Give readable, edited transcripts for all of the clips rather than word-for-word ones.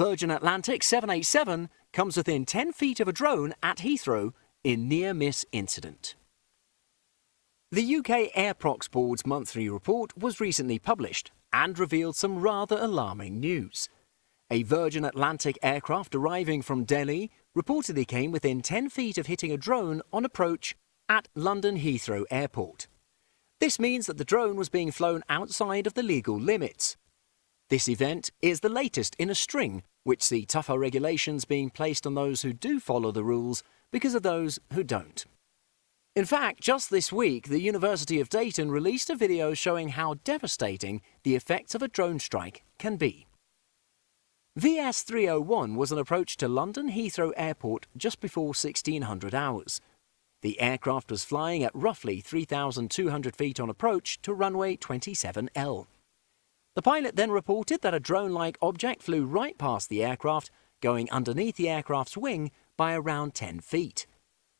Virgin Atlantic 787 comes within 10 feet of a drone at Heathrow in near-miss incident. The UK Airprox Board's monthly report was recently published and revealed some rather alarming news. A Virgin Atlantic aircraft arriving from Delhi reportedly came within 10 feet of hitting a drone on approach at London Heathrow Airport. This means that the drone was being flown outside of the legal limits. This event is the latest in a string which see tougher regulations being placed on those who do follow the rules because of those who don't. In fact, just this week, the University of Dayton released a video showing how devastating the effects of a drone strike can be. VS301 was an approach to London Heathrow Airport just before 1600 hours. The aircraft was flying at roughly 3,200 feet on approach to runway 27L. The pilot then reported that a drone-like object flew right past the aircraft, going underneath the aircraft's wing by around 10 feet.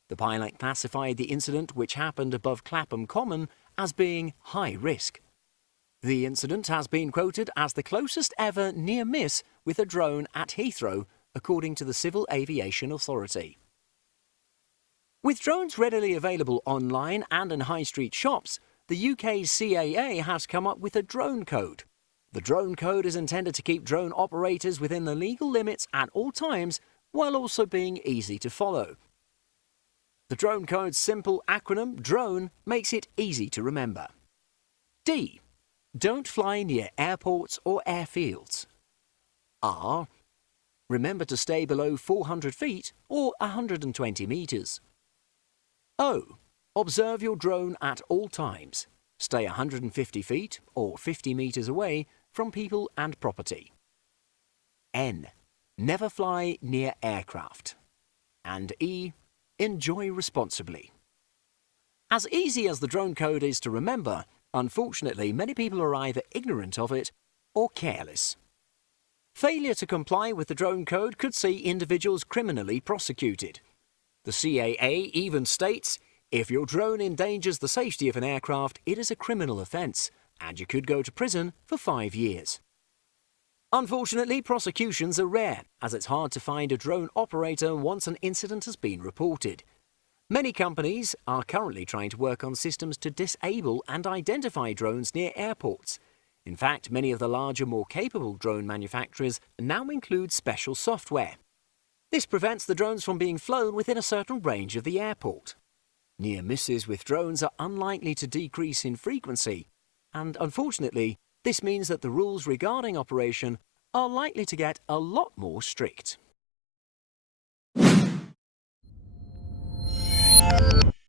The pilot classified the incident, which happened above Clapham Common, as being high risk. The incident has been quoted as the closest ever near miss with a drone at Heathrow, according to the Civil Aviation Authority. With drones readily available online and in high street shops, the UK's CAA has come up with a drone code. The drone code is intended to keep drone operators within the legal limits at all times, while also being easy to follow. The drone code's simple acronym, DRONE, makes it easy to remember. D. Don't fly near airports or airfields. R. Remember to stay below 400 feet or 120 meters. O. Observe your drone at all times. Stay 150 feet or 50 meters away from people and property. N. Never fly near aircraft. And E. Enjoy responsibly. As easy as the drone code is to remember, unfortunately many people are either ignorant of it or careless. Failure to comply with the drone code could see individuals criminally prosecuted. The CAA even states, if your drone endangers the safety of an aircraft, it is a criminal offence, and you could go to prison for 5 years. Unfortunately, prosecutions are rare, as it's hard to find a drone operator once an incident has been reported. Many companies are currently trying to work on systems to disable and identify drones near airports. In fact, many of the larger, more capable drone manufacturers now include special software. This prevents the drones from being flown within a certain range of the airport. Near misses with drones are unlikely to decrease in frequency, and unfortunately, this means that the rules regarding operation are likely to get a lot more strict.